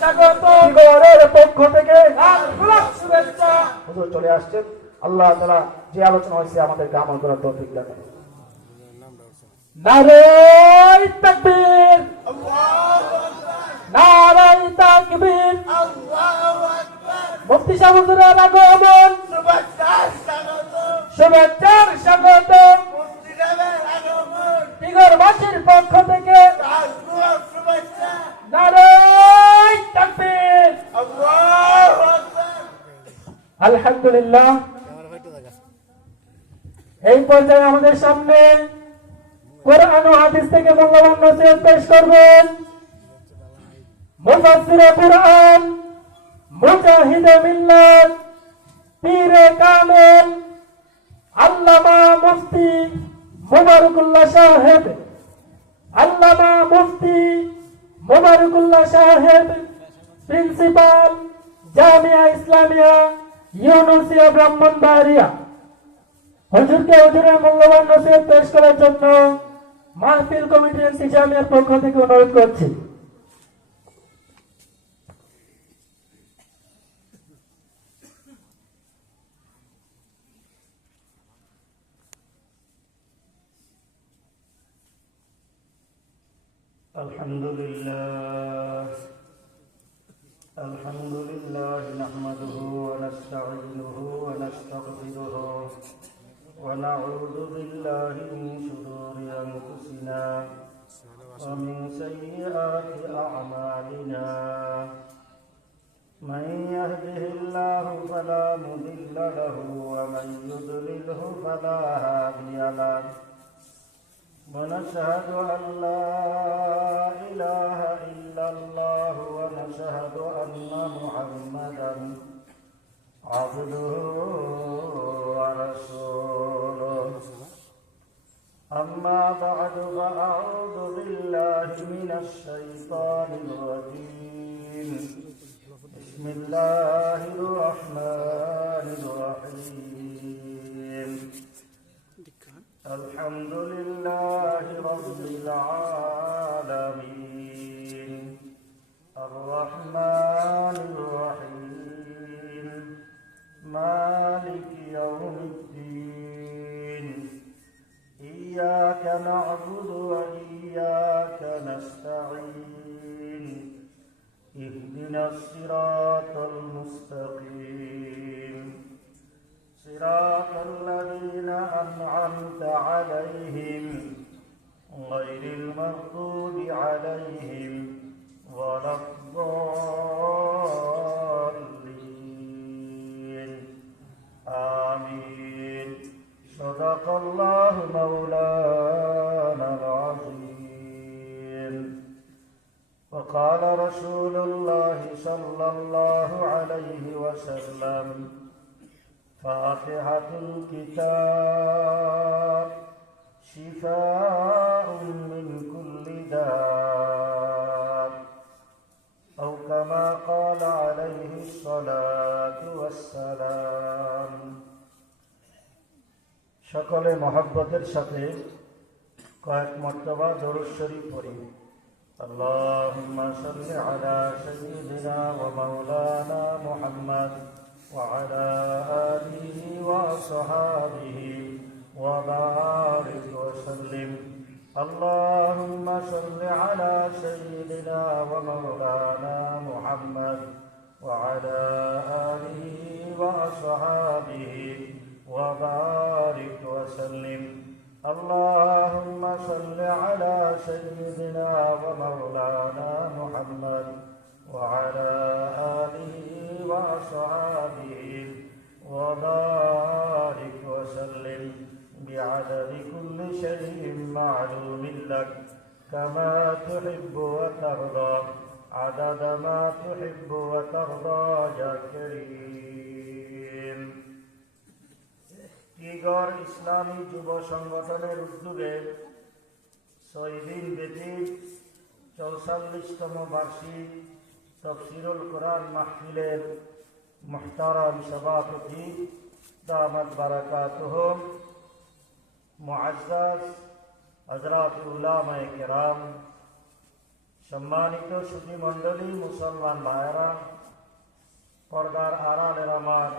স্বাগত টিগরের পক্ষ থেকে লাখ লাখ শুভেচ্ছা। হুজুর চলে আসছেন। আল্লাহ তাআলা যে আলোচনা হয়েছে আমাদেরকে আমল করার তৌফিক দান করুন। নারে তাকবীর, নারে তাকবীর। মুফতি সাহেব হুজুরের আগমন, শুভেচ্ছার স্বাগত টিগরবাসীর পক্ষ থেকে। নারে তাকবীর। আলহামদুলিল্লাহ, এই পর্যায়ে আমাদের সামনে কোরআন ও হাদিস থেকে মূল্যবান নসিহত পেশ করবেন মুফাসসিরে কুরআন, মুজাহিদে মিল্লাত, পীরে কামেল, আল্লামা মুফতি মুবারকুল্লাহ সাহেব। আল্লামা মুফতি মুবারকুল্লাহ সাহেব, প্রিন্সিপাল জামিয়া ইসলামিয়া ইউনুসিয়া ব্রাহ্মণবাড়িয়া। হুজুরকে হুজুরের মূল্যবান নসিহত পেশ করার জন্য মাহফিল কমিটির ইন্তেজামিয়ার পক্ষ থেকে অনুরোধ করছি। আলহামদুলিল্লাহ নাহমাদুহু ওয়া নাস্তাঈনুহু ওয়া নাস্তাগফিরুহু ওয়া নাউযু বিল্লাহি মিন শুরুরি আনফুসিনা ওয়া মিন সাইয়্যাতি আ'মালিনা। মান ইয়াহদিহিল্লাহু ফালা মুদিল্লা লাহু ওয়া মান ইউদ্লিলহু ফালা হাদিয়া লাহু। ونشهد أن لا إله إلا الله ونشهد أن محمدا عبده ورسوله. أما بعد فأعوذ بالله من الشيطان الرجيم. بسم الله الرحمن الرحيم. الحمد لله رب العالمين الرحمن الرحيم مالك يوم الدين إياك نعبد وإياك نستعين اهدنا الصراط المستقيم صراط الذين أنعمت عليهم غير المغضوب عليهم ولا الضالين آمين. صدق الله مولانا العظيم. وقال رسول الله صلى الله عليه وسلم: فاتحة الكتاب شفاء من كل داء أو كما قال عليه الصلاة والسلام. সকলে মহব্বতের সাথে কয়েক মর্তবা দরুদ শরীফ পড়ি। আল্লাহুম্মা সাল্লি আলা সাইয়্যিদিনা ওয়া মাওলানা মুহাম্মদ وعلى آله وصحابه وبارك وسلم. اللهم صل على سيدنا ومولانا محمد وعلى آله وصحابه وبارك وسلم. اللهم صل على سيدنا ومولانا محمد وعلى آله وأصحابه وبارك وسلم بعدد كل شيء معلوم لك كما تحب وترضى عدد ما تحب وترضى يا كريم. টিগর ইসলামী যুব সংগঠনের উদ্যোগে 6 দিন ব্যাপী 44তম বার্ষিক তাফসীরুল কোরআন মাহফিলের মুহতারাম সভাপতি দামাত বারাকাতুহুম মুআজ্জাজ হযরত উলামায়ে কেরাম, সম্মানিত সুধী মণ্ডলী, মুসলমান ভাইয়েরা, পর্দার আড়ালের আমার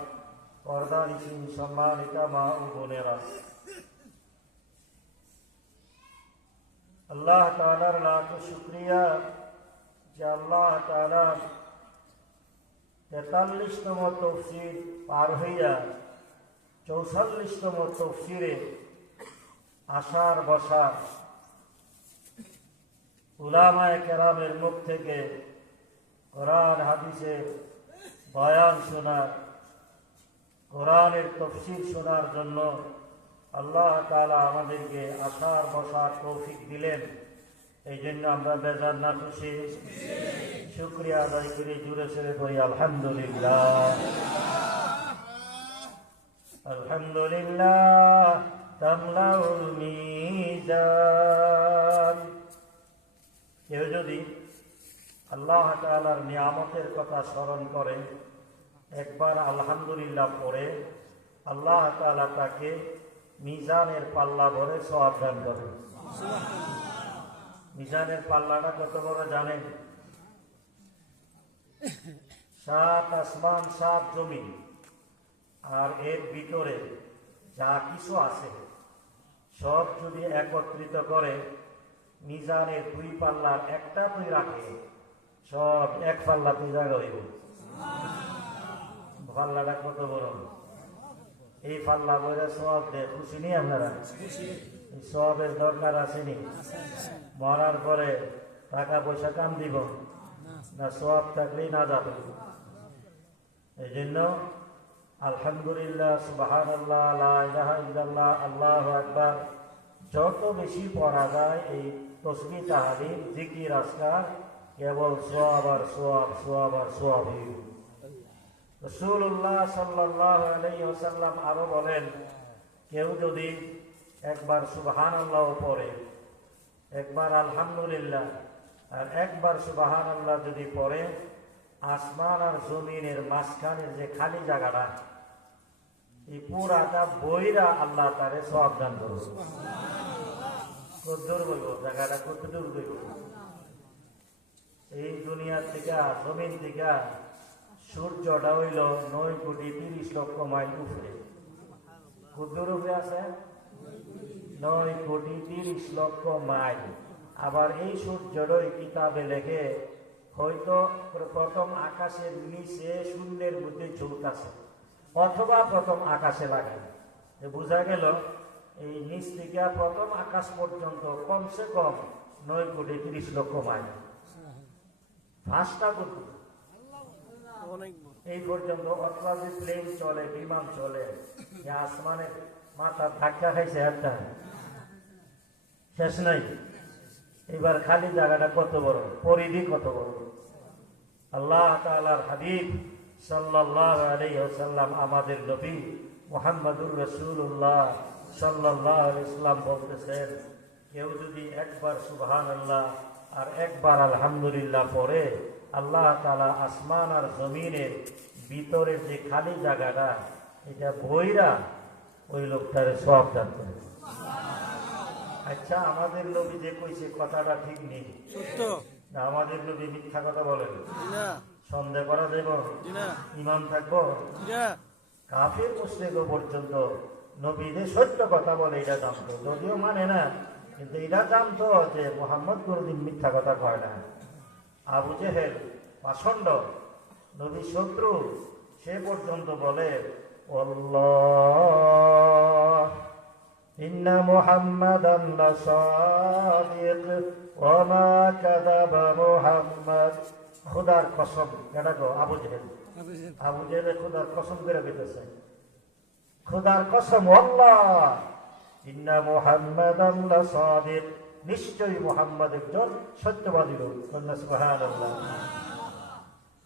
পর্দানিসীন সম্মানিতা মা ও বোনেরা, আল্লাহ তাআলার লাখ শুকরিয়া যে আল্লাহ তাআলা 43তম তফসির পার হইয়া 44তম তফসিরে আসার বসা উলামায়ে কেরামের মুখ থেকে কোরআন হাদিসের বয়ান শোনার, কোরআনের তফসির শোনার জন্য আল্লাহ তাআলা আমাদেরকে আসার বসার তৌফিক দিলেন। এই জন্য আমরা বেজার না খুশি? শুকরিয়া আদায় করে জুড়ে ছেড়ে করি আলহামদুলিল্লাহ। আলহামদুলিল্লাহ তামলাউল মিজান। কেউ যদি আল্লাহ তাআলার নিয়ামতের কথা স্মরণ করে, একবার আলহামদুলিল্লাহ পড়ে, আল্লাহ তাআলা তাকে মিজানের পাল্লা ভরে সওয়াব দান করে। মিজানের পাল্লাটা কত বড় জানেন? 7 আসমান 7 জমিন আর এর ভিতরে যা কিছু আছে সব যদি একত্রিত করে মিজানের 2 পাল্লার একটা তুই রাখে, সব এক পাল্লাতে জায়গা হইব। পাল্লাটা কত বড়! এই পাল্লা বইরা সওয়াব দেয়, খুশি নেই আপনারা? এই সওয়াবের দরকার আসেনি? মরার পরে টাকা পয়সা কাম দিব না, সওয়াব থাকলেই না যাবে। এই জন্য আলহামদুলিল্লাহ, সুবহানাল্লাহ, লা ইলাহা ইল্লাল্লাহ, আল্লাহু আকবার যত বেশি পড়া যায় এই তসবিহ তাহলিল জিকির আজকার কেবল সওয়াব আর সওয়াব, সওয়াব আর সওয়াব। রাসূলুল্লাহ সাল্লাল্লাহু আলাইহি ওয়াসাল্লাম আরো বলেন, কেউ যদি একবার সুবহানাল্লাহ পড়ে, একবার আলহামদুলিল্লাহ আর একবার সুবহানাল্লাহ যদি পড়ে, আসমান আর জমিনের মাঝখানের যে খালি জায়গাটা, এই পুরাটা বইরা আল্লাহ তারে সওয়াব দান করবে। কতদূর বলব জায়গাটা, কতদূর বলব? এই দুনিয়ার থেকে, জমিন থেকে সূর্যটা হইল 9,30,00,000 মাইল উপরে। কতদূর উপরে আছে? 9,30,00,000 মাইল। আবার এই সূর্যটাই কিতাবে লেখে হয়তো প্রথম আকাশের নিচে শূন্যের মধ্যে ঝুলতেছে, অথবা প্রথম আকাশে লাগে। বোঝা গেল এই নিচ থেকে প্রথম আকাশ পর্যন্ত কমসে কম 9,30,00,000 মাইল। ফাঁসটা কত? এই পর্যন্ত অথবা যে প্লেন চলে, বিমান চলে, আসমানে মাথা ধাক্কা খাইছে একটা, শেষ নাই। এবার খালি জায়গাটা কত বড়, পরিধি কত বড়! আল্লাহ তাআলার হাবিব সাল্লাল্লাহু আলাইহি ওয়াসাল্লাম, আমাদের নবী মুহাম্মদুর রাসূলুল্লাহ সাল্লাল্লাহু আলাইহি ওয়াসাল্লাম বলতেছেন, কেউ যদি একবার সুবহানাল্লাহ আর একবার আলহামদুলিল্লাহ পড়ে, আল্লাহ তাআলা আসমান আর জমিনের ভিতরের যে খালি জায়গাটা, এটা বইরা ওই লোকটারে সওয়াব দান করে। আচ্ছা, আমাদের নবী যে কইছে কথাটা ঠিক নেই, সত্য না? আমাদের নবী মিথ্যা কথা বলেন না? সন্দেহ করা যাব? ঈমান থাকবো? কাফির মুশরিক পর্যন্ত নবীদের সত্য কথা বলে এটা জানতো, যদিও মানে না, কিন্তু এটা জানতো যে মুহাম্মদ কোনদিন মিথ্যা কথা কয় না। আবু জেহেল পাষণ্ড, নবী শত্রু, সে পর্যন্ত বলে, আল্লাহ ইন্না মুহাম্মাদান লাসাদিক ওয়া মা কাযাবা মুহাম্মদ। খোদার কসম, এটা গো আবু জেহেল, আবু জেহেল খোদার কসম করে দিতেছে, খোদার কসম, আল্লাহ ইন্না মুহাম্মাদান লাসাদিক, নিশ্চয়ই মুহাম্মদ একজন সত্যবাদী লোক। সুবহানাল্লাহ।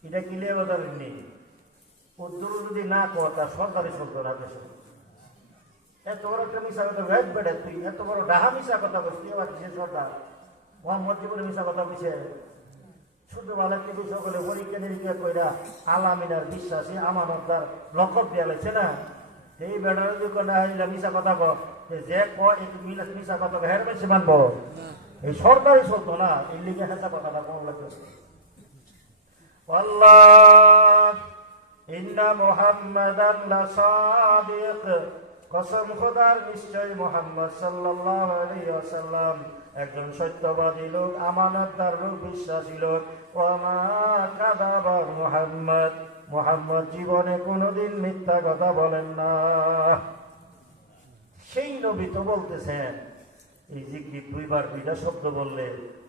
এটা কি লেগে বলেননি? উদ্দুর যদি না কথা সরকারি শুনতো না দেশে। এত বড় একটা মিশা কথা ভেদ বেড়ে, তুই এত বড় ডাহা মিশা কথা বলছি, আবার কিসের সরকার? মোহাম্মদ জীবনে মিশা কথা বলছে। ছোটবেলাকে সকলে পরীক্ষা নিরীক্ষা কইরা আলামিনার বিশ্বাসী আমানতদার লকব দেওয়া লাগছে না? এই বেড়ার মিশা কথা যে মিশা কথা হের বেশি মানবো? এই সরকারি চলতো না, এই লিগে হেঁচা কথাটা কম লাগতো। আল্লাহ ইন্না মুহাম্মাদান লাসাদিক, কসম খোদার নিশ্চয় মুহাম্মদ সাল্লাল্লাহু আলাইহি ওয়াসাল্লাম একজন সত্যবাদী লোক, আমানতদার লোক, বিশ্বাসী লোক। ওয়া মা কাযাবা মুহাম্মদ, মুহাম্মদ জীবনে কোনোদিন মিথ্যা কথা বলেন না। সেই নবী তো বলতেছেন এই জিকির 2 বার 2টা শব্দ বললে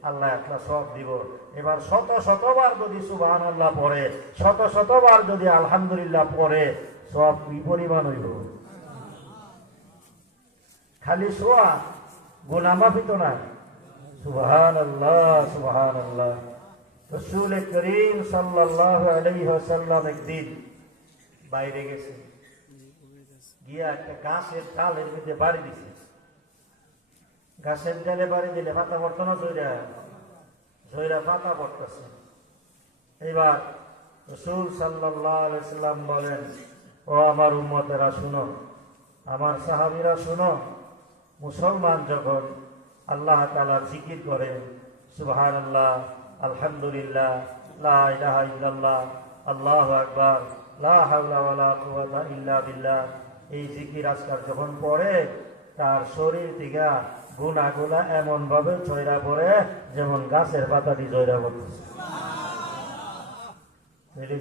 আল্লাহ একটা সব দিব। এবার শত শতবার যদি সুবহানাল্লাহ পড়ে, শত শতবার যদি আলহামদুলিল্লাহ পড়ে, সব কি পরিমাণ হইব? খালি শোয়া গুনাহ মাফি তো না। সুবহানাল্লাহ, সুবহানাল্লাহ। রাসূল করিম সাল্লাল্লাহু আলাইহি ওয়াসাল্লাম একদিন বাইরে গেছে, গিয়া একটা গাছের ডালের মধ্যে বাড়ি দিছে। গাছের ডালে বাড়ি দিলে পাতা পড়তো না, জয়রা পাতা পড়তেছে। এবার রাসূল সাল্লাল্লাহু আলাইহি ওয়াসাল্লাম বলেন, ও আমার উম্মতেরা শুনো, আমার সাহাবীরা শুনো, মুসলমান যখন আল্লাহ তাআলার জিকির করে, সুবহানাল্লাহ, আলহামদুলিল্লাহ, লা ইলাহা ইল্লাল্লাহ, আল্লাহু আকবার, লা হাওলা ওয়ালা কুওয়াতা ইল্লা বিল্লাহ, এই জিকির আজকার যখন পড়ে তার শরীর থেকে গুনাহগুলা এমন ভাবে ঝইরা পড়ে যেমন গাছের পাতাটি ঝইরা পড়তেছে।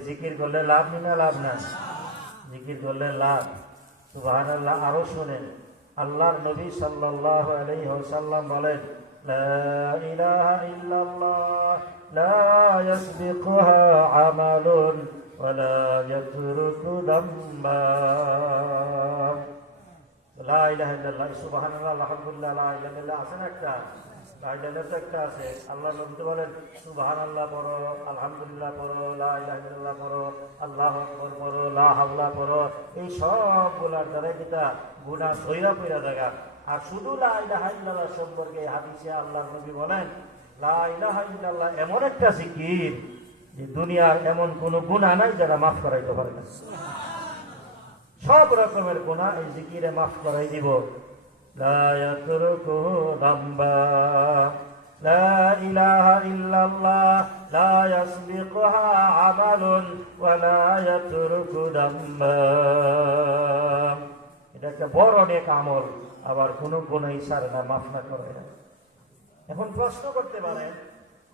জিকির করলে লাভ না লাভ না? জিকির করলে লাভ। সুবহানাল্লাহ। আরো শুনেন, আল্লাহর নবী সাল্লাল্লাহু আলাইহি ওয়াসাল্লাম বলেন, লা ইলাহা ইল্লাল্লাহ লা ইয়াসবিকুহা আমালুন ওয়া লা ইয়াতরুকু দাম্বা। লা ইলাহা ইল্লাল্লাহ, সুবহানাল্লাহ, আলহামদুলিল্লাহ, লা ইলাহা ইল্লাল্লাহ আছে না একটা? লা ইলাহা ইল্লাল্লাহ তো একটা আছে। আল্লাহর নবী তো বলেন, সুবহানাল্লাহ পড়ো, আলহামদুলিল্লাহ পড়ো, লা ইলাহা ইল্লাল্লাহ পড়ো, আল্লাহু আকবার পড়ো, লা হাওলা পড়ো। এই সবগুলার দ্বারা যেটা গুনাহ সইরা পইরা জায়গা। আর শুধু লা ইলাহা ইল্লাল্লাহ সম্পর্কে হাদিসে আল্লাহর নবী বলেন, লা ইলাহা ইল্লাল্লাহ এমন একটা জিকির যে দুনিয়ার এমন কোন গুনাহ নাই যারা মাফ করাইতে পারে না। সব রকমের গুনাহ এই জিকিরে মাফ করাই দিব। লা ইয়াতরুকু দাম্বা, লা ইলাহা ইল্লাল্লাহ লা ইয়াসবিকুহা আমালুন ওয়া লা ইয়াতরুকু দাম্বা। এটা একটা বড় নেক আমল, আবার কোন গুনাহ ইশারা না, মাফ না করে না। এখন প্রশ্ন করতে পারেন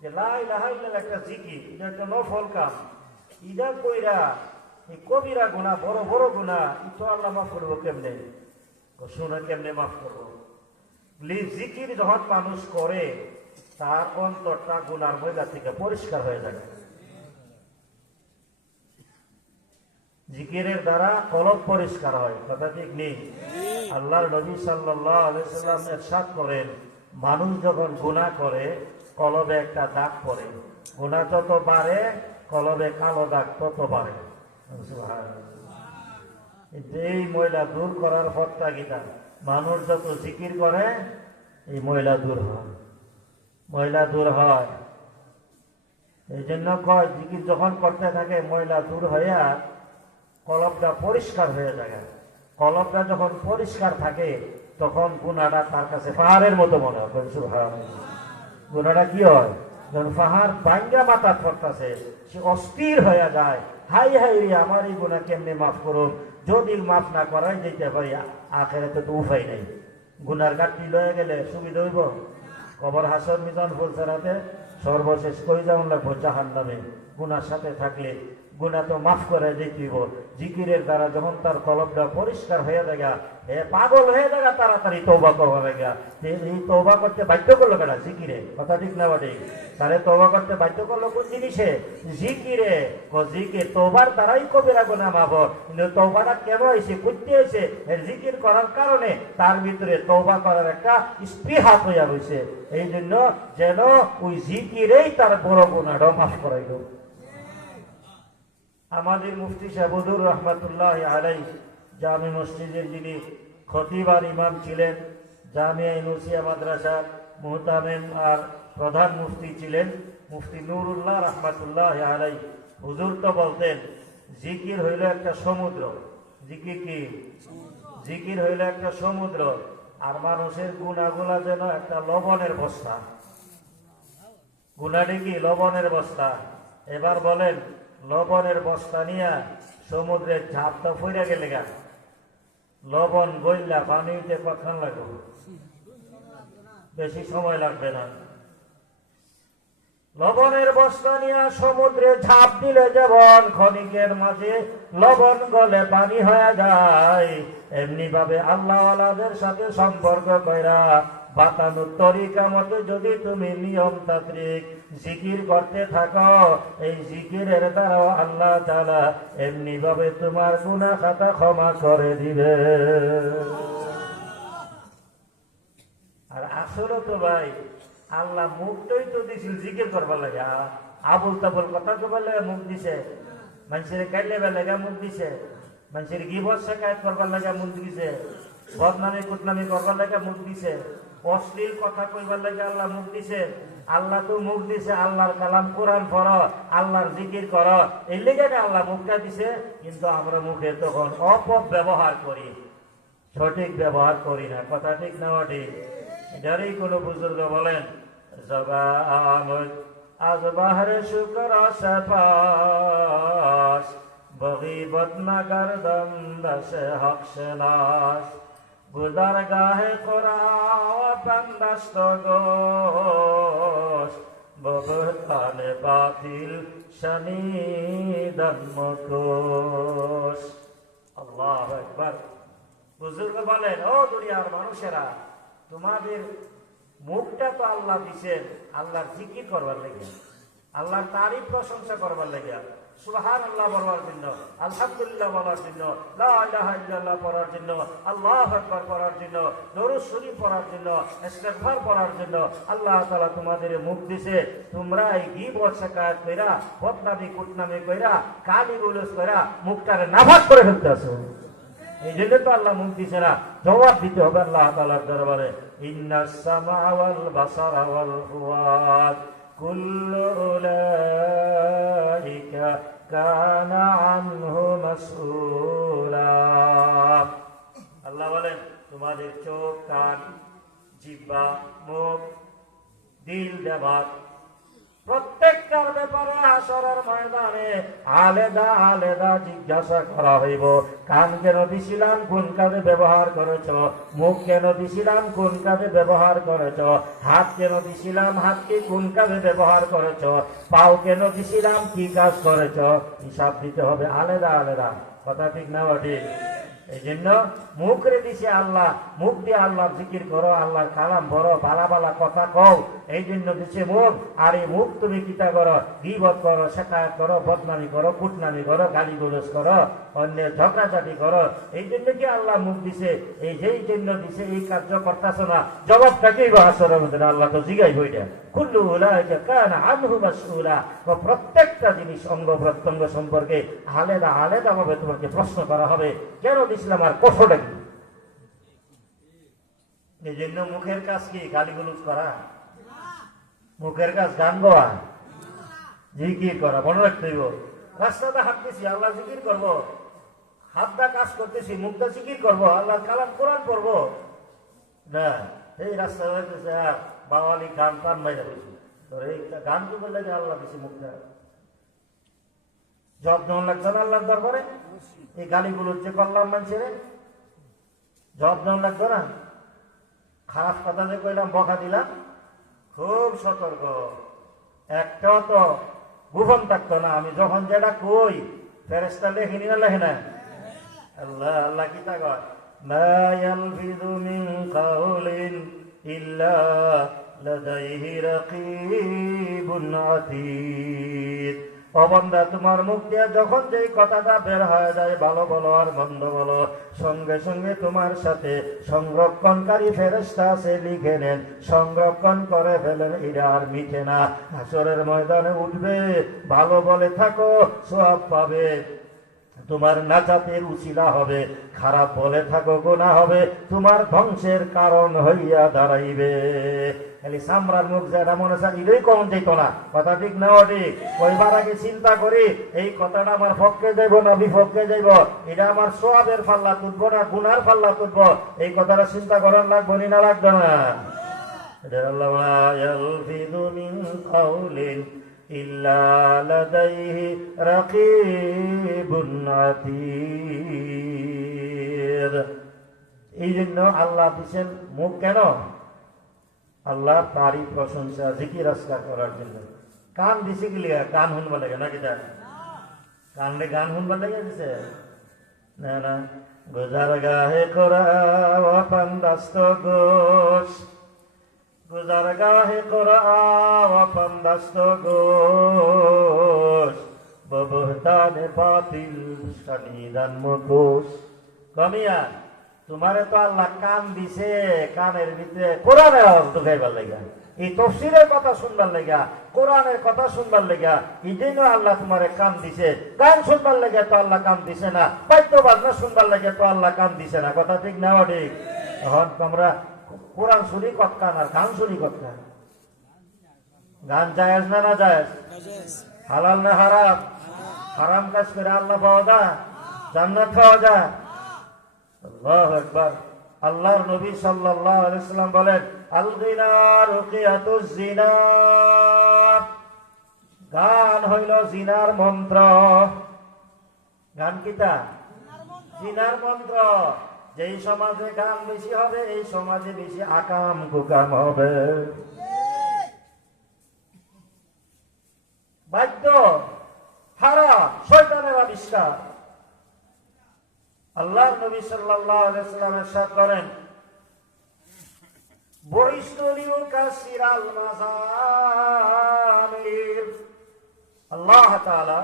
যে লা ইলাহা ইল্লাল্লাহ একটা জিকির, এটা একটা নফল কাজ, ইদা কইরা এই কবিরা গুনাহ, বড় বড় গুনাহ, ইতো আল্লাহ মাফ করবো কেমনে? শুনে কেমনে মাফ করবো? জিকির যখন মানুষ করে তার অন্তরটা গুনার ময়লা থেকে পরিষ্কার হয়ে যায়। জিকিরের দ্বারা কলব পরিষ্কার হয়, কথা ঠিক নেই? আল্লাহর নবী সাল্লাল্লাহু আলাইহি ওয়াসাল্লাম ইরশাদ করেন, মানুষ যখন গুনাহ করে কলবে একটা দাগ পড়ে, গুনাহ যত বাড়ে কলবে কালো দাগ তত বাড়ে। এই ময়লা দূর করার পথটা কিনা? মানুষ যত জিকির করে এই ময়লা দূর হয়, ময়লা দূর হয়। এই জন্য কয় জিকির যখন করতে থাকে ময়লা দূর হইয়া কলবটা পরিষ্কার হয়ে যায়। কলবটা যখন পরিষ্কার থাকে তখন গুনাহটা তার কাছে পাহাড়ের মতো মনে হয়। গুনাহটা কি হয়? যখন পাহাড় ভাঙ্গা মাথা পড়তেছে, সে অস্থির হয়ে যায়, হাই হাই রে আমার এই গুনাহ কেমনে মাফ করুন? যদি মাফ না করাই যেতে পারি আখেরাতে তো উপায় নেই। গুনার গাঠটি লয়ে গেলে সুবিধা হইব? কবর হাসর মিজান ফুলসারাতে সর্বশেষ কই যেমন লাগবো জাহান্নামে। গুনার সাথে থাকলে গুনাহ তো মাফ করে যেতেইব। জিকিরের দ্বারা যখন তার কলবটা পরিষ্কার হয়ে যায়, এ পাগল হয়ে যায়, তাড়াতাড়ি তওবা করবে। এই তওবা করতে বাধ্য করলো কেনা? জিকিরে, কথা ঠিক না বটে? তারে তওবা করতে বাধ্য করলো কোন জিনিসে? জিকিরে। জিকির তওবার দ্বারাই কবিরা গুনাহ মাফ হয়। কিন্তু তওবাটা কেন হয়েছে, করতে হয়েছে? এর জিকির করার কারণে তার ভিতরে তওবা করার একটা স্পৃহা হইয়া হয়েছে। এই জন্য যেন ওই জিকিরেই তার বড় গুনাহটা মাফ করাইল। আমাদের মুফতি সাহেবুর রহমাতুল্লাহ আলাইহি জামি মসজিদের যিনি খতিব আর ইমাম ছিলেন, জামিয়া ইউনুসিয়া মাদ্রাসার মুহতামিম আর প্রধান মুফতি ছিলেন মুফতি নুরুল্লাহ রহমাতুল্লাহ আলাইহি। হুজুর তো বলতেন জিকির হইল একটা সমুদ্র। জিকির কি? জিকির হইল একটা সমুদ্র। আর মানুষের গুনাহগুলা যেন একটা লবণের বস্তা। গুনাটি কি? লবণের বস্তা। এবার বলেন, লবণের বস্তা নিয়ে সমুদ্রের ঝাপটা ফইরা গেলে গা, লবণ গইলা পানিতে কতক্ষণ লাগবে? বেশি সময় লাগবে না। লবণের বস্তা নিয়ে সমুদ্রে ঝাঁপ দিলে যেমন ক্ষণিকের মাঝে লবণ গলে পানি হয়ে যায়, এমনি ভাবে আল্লাহওয়ালাদের সাথে সম্পর্ক কইরা বাতানোর তরিকা মতে যদি তুমি নিয়মতান্ত্রিক জিকির করতে থাকো, এই জিকিরের দ্বারাও আল্লাহ তাআলা এমনি ভাবে তোমার গুনাহ খাতা ক্ষমা করে দিবে। আর আসলে তো ভাই আল্লাহ মুখটাই তো দিছিল জিকির করবার লাগে, আবুল তাবুল কথা কবার লাগে মুখ দিছে, মানুষের কাইলে বেলাগা মুখ দিছে, মানুষের গিবত শেখায়ত করবার লাগে মুখ দিছে, বদনামি কুটনামি করবার লাগে মুখ দিছে, অশ্লীল কথা কইবার লাগে আল্লাহ মুখ দিছে। আল্লাহ তো মুখ দিছে, আল্লাহর কালাম কোরআন পড়ো, আল্লাহর জিকির করো, এই লেগে আল্লাহ মুখটা দিছে। কিন্তু আমরা মুখে তখন অপব্যবহার করি, সঠিক ব্যবহার করি না। কথা ঠিক না ঠিক? এটারই কোনো বুজুর্গ বলেন, জবান আজ বাহরে শুকর সপাস বগিবত না গরদম দশে হক শনাস গুদার গাহে কোরআন বন্দস্ত গোশ ববতানে বাতিল শনিদন মুকোশ। আল্লাহু আকবার। বুজুর্গ বলেন, ও দুনিয়ার মানুষেরা, তোমাদের মুখটা তো আল্লাহ দিছেন আল্লাহর জিকির করবার লাগে, আল্লাহর তারিফ প্রশংসা করবার লাগে, সুবহানাল্লাহ বলার জন্য, আলহামদুলিল্লাহ বলার জন্য, লা ইলাহা ইল্লাল্লাহ পড়ার জন্য, আল্লাহু আকবার পড়ার জন্য, দরুদ শরীফ পড়ার জন্য, ইস্তিগফার পড়ার জন্য আল্লাহ তাআলা তোমাদের মুখ দিছে। তোমরা এই গীবত শিকায়ত কইরা, বদনামি কুটনামি কইরা, গালি গালাজ কইরা মুখটারে নাফাক করে ফেলতেছো। এই জন্য তো আল্লাহ মুখ দিছে না, জবাব দিতে হবে আল্লাহ তাআলার দরবারে। ইন্নাস সামা ওয়াল বাসারা ওয়াল ফুয়াদ কুল্লু উলাইকা কানা আনহু মাসউলা। আল্লাহ বলেন, তোমাদের চোখ, কান, জিহ্বা, মুখ, দিল, দেমাগ প্রত্যেকটার ব্যাপারে হাসরের ময়দানে আলাদা আলাদা জিজ্ঞাসা করা হইব। কান কেন দিছিলাম, কোন কাজে ব্যবহার করেছ? মুখ কেন দিছিলাম, কোন কাজে ব্যবহার করেছ? হাত কেন দিছিলাম, হাতকে কোন কাজে ব্যবহার করেছ? পাও কেন দিছিলাম, কি কাজ করেছ? হিসাব দিতে হবে আলাদা আলাদা। কথা ঠিক না ঠিক? এই জন্য মুখ রে দিছে আল্লাহ, মুখ দিয়ে আল্লাহর জিকির করো, আল্লাহর কালাম পড়ো, বালা বালা কথা কও, এই জন্য দিছে মুখ। আর এই মুখ তুমি কিতা করো? গীবত করো, শিকায়ত করো, বদনামি করো, কুটনামি করো, গালি গালাজ করো, অন্যের ঝগড়াঝাটি করো। এই জন্য কি আল্লাহ মুখ দিছে? এই যেই জন্য দিছে এই কার্য করতেছ না, জবাবটাকেই হাসরের মধ্যে আল্লাহ তো জিগাইব। এটা কুল্লু উলাইকা কানা আনহু মাসউলা। প্রত্যেকটা জিনিস অঙ্গ প্রত্যঙ্গ সম্পর্কে আলাদা আলাদা ভাবে তোমাকে প্রশ্ন করা হবে, কেন দিছিলাম আর কষ্টটা কি? এই জন্য মুখের কাজ কি? গালিগুলোজ করা? মুখের কাজ গান গাওয়া, জিকির করা। মনে রাখতে হইব, রাস্তাতে হাঁটতেছি আল্লাহ জিকির করবো, হাতটা কাজ করতেছি, মুখটা জিকির করবো, আল্লাহ কালাম কোরআন পড়বো না। এই রাস্তা হইতেছে আর বাওয়ালি গান টান মাইরা বলছি, তোর এই গান তো বললে আল্লাহ দিছি মুখটা জব দেওয়ান লাগতো না আল্লাহর দরবারে। এই গালিগুলো যে করলাম মানুষের জব দেওয়ান লাগতো না? খারাপ কথা যে কইলাম, বকা দিলাম, খুব সতর্ক, একটাও তো গোপন থাকতো না। আমি যখন যেটা কই ফেরেশতা লেখেনি না লেখে না? আল্লাহ আল্লাহ কি তা কয়, মা ইয়ালফিযু মিন কাউলিন ইল্লা লাদাইহি রাকীবুন আতীদ। ও বান্দা, তোমার মুখ দিয়ে যখন যেই কথাটা বের হয়ে যায়, ভালো বলো আর মন্দ বলো, সঙ্গে সঙ্গে তোমার সাথে সংরক্ষণকারী ফেরেশতা আছে, লিখে নেন, সংরক্ষণ করে ফেলেন। এরা আর মিঠে না, হাসরের ময়দানে উঠবে। ভালো বলে থাকো, সওয়াব পাবে, তোমার নাজাতের উসিলা হবে। খারাপ বলে থাকো, গুনাহ হবে, তোমার ধ্বংসের কারণ হইয়া দাঁড়াইবে। খালি সামরার মুখ যেটা মনে চান ইলেই কম যেত না। কথা ঠিক না ঠিক? কইবার আগে চিন্তা করি, এই কথাটা আমার পক্ষে যাইব না বিপক্ষে যাইব, এটা আমার সওয়াবের পাল্লা তুলবো না গুনার পাল্লা তুলবো, এই কথাটা চিন্তা করার লাগবো না লাগবে না? আল্লাহ মা ইয়ালফিযু মিন কাউলিন ইল্লা লাদাইহি রাকীবুন আতীদ। এই জন্য আল্লাহ দিচ্ছেন মুখ কেন? আল্লাহ তারই প্রশংসা জিকির আজকার করার জন্য। কান দিছে কি লিগা? গান শুনবার লাগে নাকি? কানলে গান শুনবার লাগে দিছে না না। গুজার গাহে করা পান্দাস্ত গোস, গুজার গাহে করা পান্দাস্ত গোস, ববহতানে বাতিল শানিদান মুখোশ। কমিয়া তোমারে তো আল্লাহ কান দিছে, কানের ভিতরে কোরআনের আওয়াজ ঢুকাইবার লাগা, এই তফসিরের কথা শুনবার লাগা, কোরআনের কথা শুনবার লাগা, এই জন্য আল্লাহ তোমারে কান দিছে। গান শুনবার লাগে তো আল্লাহ কান দিছে না, বাদ্য বাজনা শুনবার লাগে তো আল্লাহ কান দিছে না। কথা ঠিক না ঠিক? এখন তোমরা কোরআন শুনি কতকান আর গান শুনি কতকান? গান জায়েজ না না জায়েজ? হালাল না হারাম? হারাম কাজ করে আল্লাহ পাওয়া যায়? জান্নাত পাওয়া যায়? আল্লাহু আকবার। আল্লাহর নবী সাল্লাল্লাহু আলাইহি ওয়াসাল্লাম বলেন, আল গিনা রুকিয়াতুজ জিনা, গান হইল জিনার মন্ত্র। গান কিতা? জিনার মন্ত্র। যেই সমাজে গান বেশি হবে, এই সমাজে বেশি আকাম কুকাম হবে। বাদ্য হারাম, শয়তানের আবিষ্কার। আল্লাহর নবী সাল্লাল্লাহু আলাইহি ওয়াসাল্লাম ইরশাদ করেন, বইসুলিউ কাসিরাল মাযামির। আল্লাহ তাআলা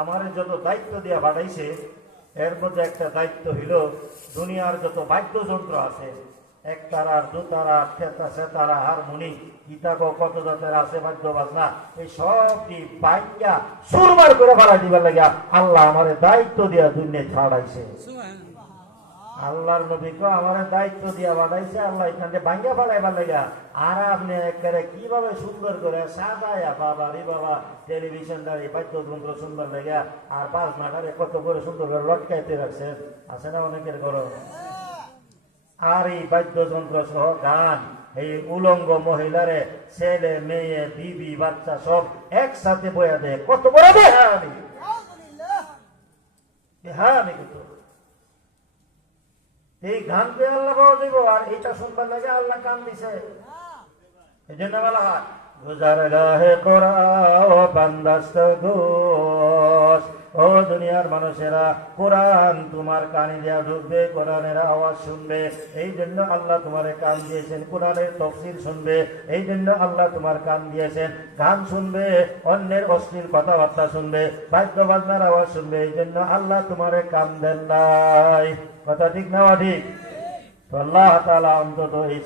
আমারে যত দায়িত্ব দিয়া বাড়াইছে, এর মধ্যে একটা দায়িত্ব হইল দুনিয়ার যত বাদ্যযন্ত্র আছে, একতারার, দুতারার, থেতা, সেতারা, হারমোনি, গীতাগো কত জাতের আছে বাদ্য বাজনা, এই সবটি বাইকা সুরমার করে ফেলা দিবার লাগিয়া আল্লাহ আমারে দায়িত্ব দিয়া দুনিয়ায় ছাড়াইছে। আল্লাহর নবীকে আমার দায়িত্ব দিয়া বাড়াইছে আল্লাহ এখানে ভাঙ্গা ফেলাইবার লাগিয়া। আর আপনি একেবারে কিভাবে সুন্দর করে সাজায়া বাবা রে বাবা টেলিভিশনটার বাদ্যযন্ত্র সুন্দর লাগিয়া আর বাজনাটারে কত করে সুন্দর করে লটকাইতে রাখছেন, আছে না অনেকের ঘর। আর এই বাদ্যযন্ত্র সহ গান, এই উলঙ্গ মহিলারে ছেলে মেয়ে বিবি বাচ্চা সব একসাথে বয়া দেয়, কত বড় বেহামি! বেহামি কিন্তু এই গান পেয়ে আল্লাহ পাওয়া যাইব। আর এটা শুনবার লাগে আল্লাহ কান দিছে। এই জন্য বলা হয়, গুজার গাহে কোরা ও বান্দাস্ত গোস। ও দুনিয়ার মানুষেরা, কোরআন তোমার কানে দেওয়া ঢুকবে, কোরআনের আওয়াজ শুনবে। এই জন্য আল্লাহ তোমার কান দিয়েছেন, কোরআনের তফসির শুনবে। এই জন্য আল্লাহ তোমার কান দিয়েছেন, গান শুনবে, অন্যের অশ্লীল কথাবার্তা শুনবে, বাদ্য বাজনার আওয়াজ শুনবে। এই জন্য আল্লাহ তোমার কান দেন নাই। কথা ঠিক না ঠিক? তো আল্লাহ তাআলা অন্তত এই